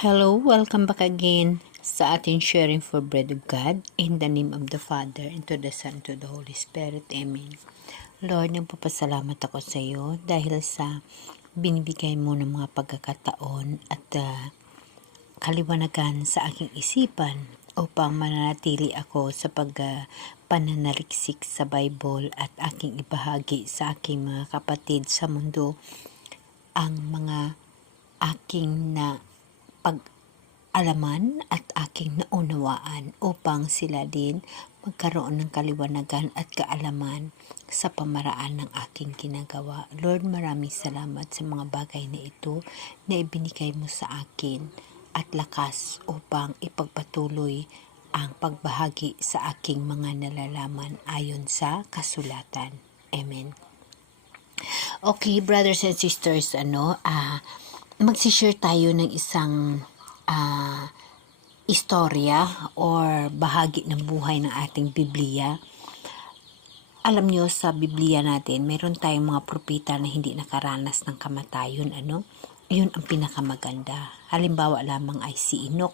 Hello, welcome back again sa ating sharing for bread of God in the name of the Father, and to the Son, and to the Holy Spirit. Amen. Lord, nagpapasalamat ako sa iyo dahil sa binibigay mo ng mga pagkakataon at kaliwanagan sa aking isipan upang mananatili ako sa pananaliksik sa Bible at aking ibahagi sa aking mga kapatid sa mundo ang mga aking na pag-alaman at aking naunawaan upang sila din magkaroon ng kaliwanagan at kaalaman sa pamaraan ng aking ginagawa. Lord, maraming salamat sa mga bagay na ito na ibinigay mo sa akin at lakas upang ipagpatuloy ang pagbahagi sa aking mga nalalaman ayon sa kasulatan. Amen. Okay, brothers and sisters, magsishare tayo ng isang istorya or bahagi ng buhay ng ating Biblia. Alam nyo, sa Biblia natin, meron tayong mga propeta na hindi nakaranas ng kamatayon. Yun ang pinakamaganda. Halimbawa lamang ay si Enoch.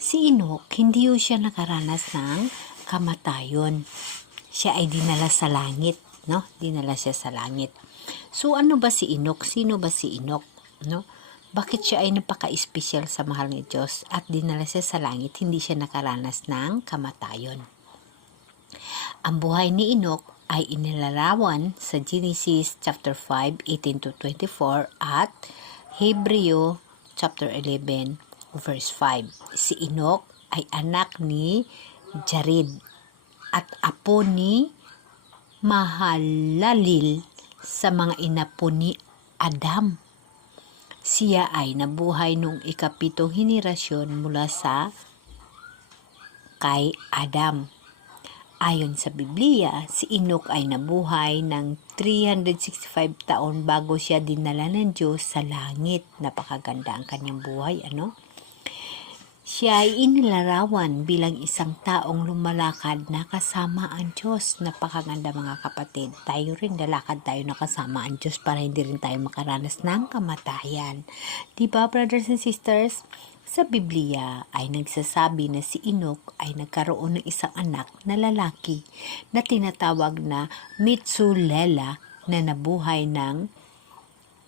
Si Enoch, hindi siya nakaranas ng kamatayon. Siya ay dinala sa langit, no? Dinala siya sa langit. So, ano ba si Enoch? Sino ba si Enoch? No? Bakit siya ay napaka-espesyal sa mahal ni Diyos at dinala siya sa langit, hindi siya nakaranas ng kamatayon? Ang buhay ni Enoch ay inilarawan sa Genesis chapter 5, 18 to 24 at Hebreo chapter 11, verse 5. Si Enoch ay anak ni Jared at apo ni Mahalalel sa mga inapo ni Adam. Siya ay nabuhay noong ikapitong henerasyon mula sa kay Adam. Ayon sa Biblia, si Enoch ay nabuhay ng 365 taon bago siya dinala ng Diyos sa langit. Napakaganda ang kanyang buhay, Siya ay inilarawan bilang isang taong lumalakad na kasama ang Diyos. Napakaganda mga kapatid. Tayo rin lalakad tayo na kasama ang Diyos para hindi rin tayo makaranas ng kamatayan. Diba, brothers and sisters? Sa Biblia ay nagsasabi na si Enoch ay nagkaroon ng isang anak na lalaki na tinatawag na Methuselah na nabuhay ng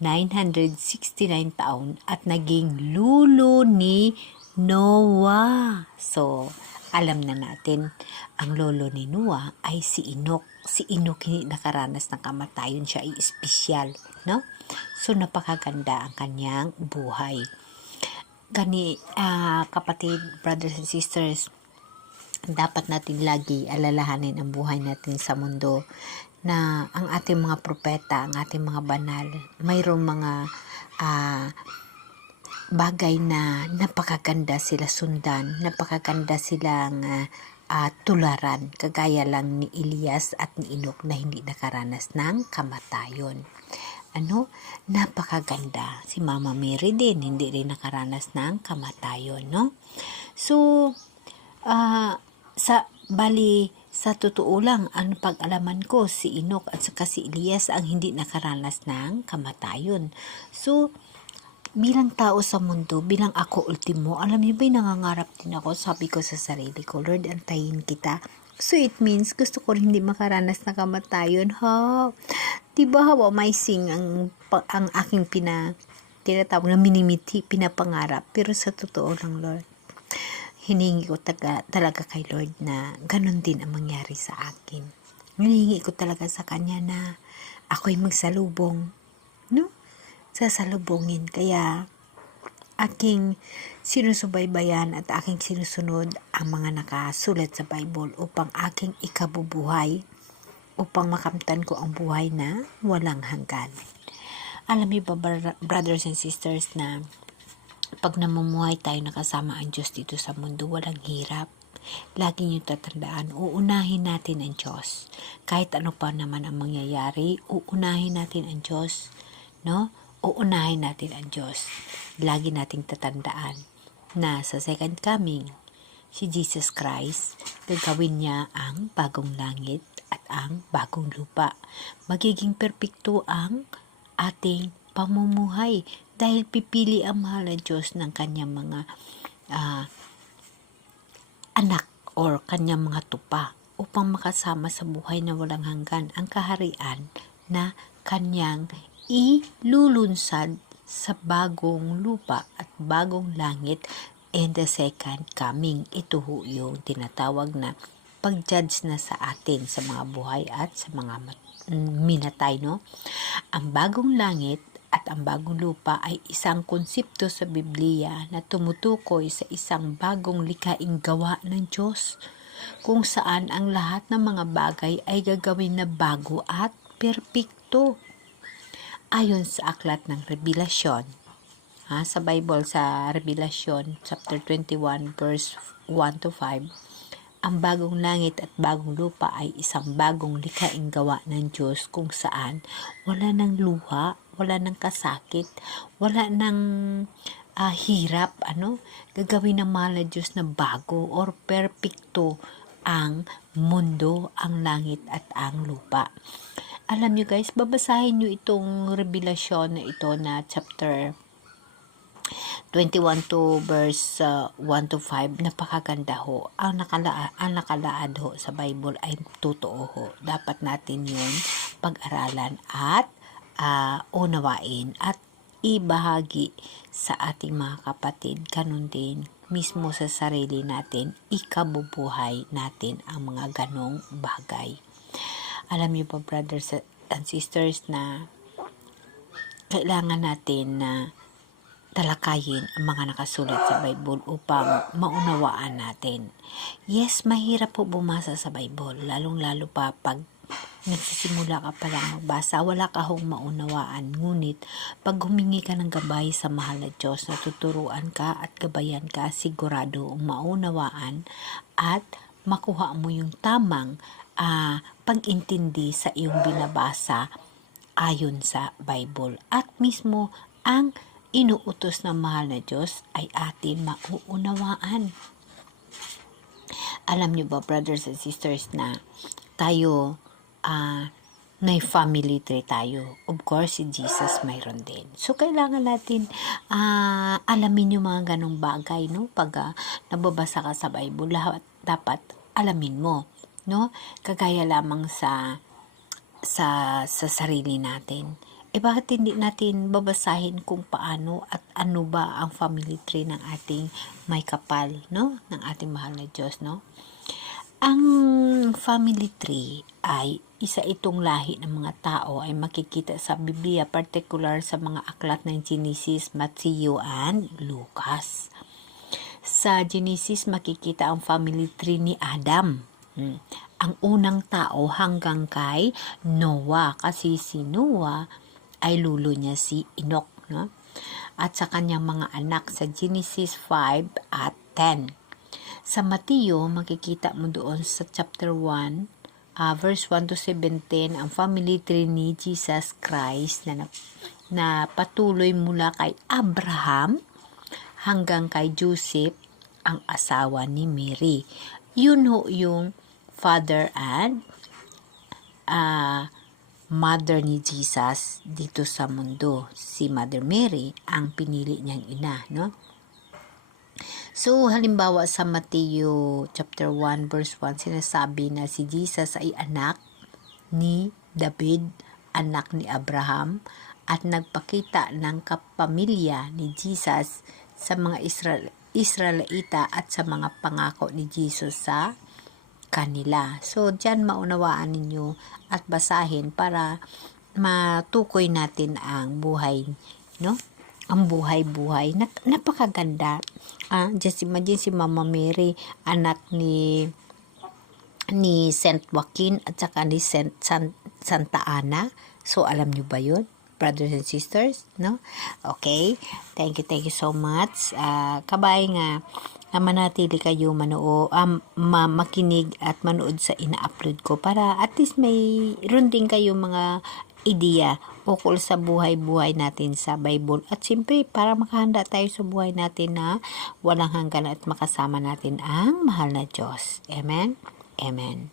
969 taon at naging lulo ni Noah. So, alam na natin, ang lolo ni Noah ay si Enoch. Si Enoch hindi nakaranas ng kamatayon, siya ay espesyal, no? So, napakaganda ang kanyang buhay. Kapatid, brothers and sisters, dapat natin lagi alalahanin ang buhay natin sa mundo na ang ating mga propeta, ang ating mga banal, mayroong mga bagay na napakaganda sila sundan, napakaganda silang tularan, kagaya lang ni Elias at ni Enoch na hindi nakaranas ng kamatayon. Napakaganda. Si Mama Mary din, hindi rin nakaranas ng kamatayon, no? So, sa totoo lang, ang pag-alaman ko, si Enoch at saka si Elias ang hindi nakaranas ng kamatayon. So, bilang tao sa mundo, bilang ako ultimo, alam niyo ba'y nangangarap din ako, sabi ko sa sarili ko, Lord, antayin kita. So, it means, gusto ko rin hindi makaranas na kamatayon, ha? Diba, how amazing ang aking tinatawag na minimiti, pinapangarap. Pero sa totoo lang, Lord, hiningi ko talaga kay Lord na ganun din ang mangyari sa akin. Hiningi ko talaga sa Kanya na ako'y magsalubong, no? Sasalubungin. Kaya aking sinusubaybayan at aking sinusunod ang mga nakasulat sa Bible upang aking ikabubuhay, upang makamtan ko ang buhay na walang hanggan. Alam niyo ba, brothers and sisters, na pag namumuhay tayo nakasama ang Diyos dito sa mundo, walang hirap. Lagi niyo tatandaan, uunahin natin ang Diyos. Kahit ano pa naman ang mangyayari, uunahin natin ang Diyos, no? Uunahin natin ang Diyos. Lagi nating tatandaan na sa second coming, si Jesus Christ, gagawin niya ang bagong langit at ang bagong lupa. Magiging perpekto ang ating pamumuhay. dahil pipili ang mahal na Diyos ng kanyang mga anak or kanyang mga tupa upang makasama sa buhay na walang hanggan ang kaharian na kanyang ilulunsad sa bagong lupa at bagong langit in the second coming. Ito ho yung tinatawag na pag-judge na sa atin sa mga buhay at sa mga minatay, no? Ang bagong langit at ang bagong lupa ay isang konsepto sa Biblia na tumutukoy sa isang bagong likhaing gawa ng Diyos, kung saan ang lahat ng mga bagay ay gagawin na bago at perpekto. Ayon sa aklat ng Revelasyon, sa Bible, sa Revelasyon chapter 21 verse 1 to 5, ang bagong langit at bagong lupa ay isang bagong likhaing gawa ng Diyos kung saan wala nang luha, wala nang kasakit, wala nang hirap, gagawin ng mahal na Diyos na bago or perpekto ang mundo, ang langit at ang lupa. Alam nyo guys, babasahin nyo itong Revelasyon na ito na chapter 21 to verse 1 to 5, napakaganda ho. Ang nakalaad ho sa Bible ay totoo ho. Dapat natin yun pag-aralan at unawain at ibahagi sa ating mga kapatid. Ganun din mismo sa sarili natin, ikabubuhay natin ang mga ganong bagay. Alam niyo pa brothers and sisters na kailangan natin na talakayin ang mga nakasulat sa Bible upang maunawaan natin. Yes, mahirap po bumasa sa Bible, lalong-lalo pa pag nagsisimula ka pa lang magbasa, wala ka hong maunawaan. Ngunit, pag humingi ka ng gabay sa mahal na Diyos, natuturuan ka at gabayan ka, sigurado maunawaan at makuha mo yung tamang pag-intindi sa iyong binabasa ayon sa Bible. At mismo, ang inuutos ng mahal na Diyos ay atin mauunawaan. Alam niyo ba, brothers and sisters, na tayo may family tree tayo. Of course, si Jesus mayroon din. So, kailangan natin alamin yung mga ganong bagay, no? Pag nababasa ka sa Bible, dapat alamin mo, no? Kagaya lamang sa sarili natin. Bakit hindi natin babasahin kung paano at ano ba ang family tree ng ating may kapal, no? Ng ating mahal na Diyos, no? Ang family tree ay isa itong lahi ng mga tao ay makikita sa Biblia, particular sa mga aklat ng Genesis, Matthew, and Lucas. Sa Genesis, makikita ang family tree ni Adam. Ang unang tao hanggang kay Noah, kasi si Noah ay lulo niya si Enoch, no? At sa kanyang mga anak sa Genesis 5 at 10. Sa Mateo, makikita mo doon sa chapter 1, verse 1 to 17, ang family tree ni Jesus Christ na patuloy mula kay Abraham hanggang kay Joseph, ang asawa ni Mary. Yun ho yung father and mother ni Jesus dito sa mundo. Si Mother Mary ang pinili niyang ina, no? So, halimbawa sa Mateo chapter 1 verse 1, sinasabi na si Jesus ay anak ni David, anak ni Abraham, at nagpakita ng kapamilya ni Jesus sa mga Israelita at sa mga pangako ni Jesus sa kanila. So, dyan maunawaan ninyo at basahin para matukoy natin ang buhay, no? Ang buhay-buhay. Napakaganda. Just imagine si Mama Mary, anak ni Saint Joaquin at saka ni Santa Ana. So, alam nyo ba yun? Brothers and sisters, no? Okay. Thank you so much. Kabay nga, manatili kayo makinig at manood sa ina-upload ko para at least mayroon din kayo mga ideya ukol sa buhay-buhay natin sa Bible. At siyempre, para makahanda tayo sa buhay natin na walang hanggan at makasama natin ang mahal na Diyos. Amen? Amen.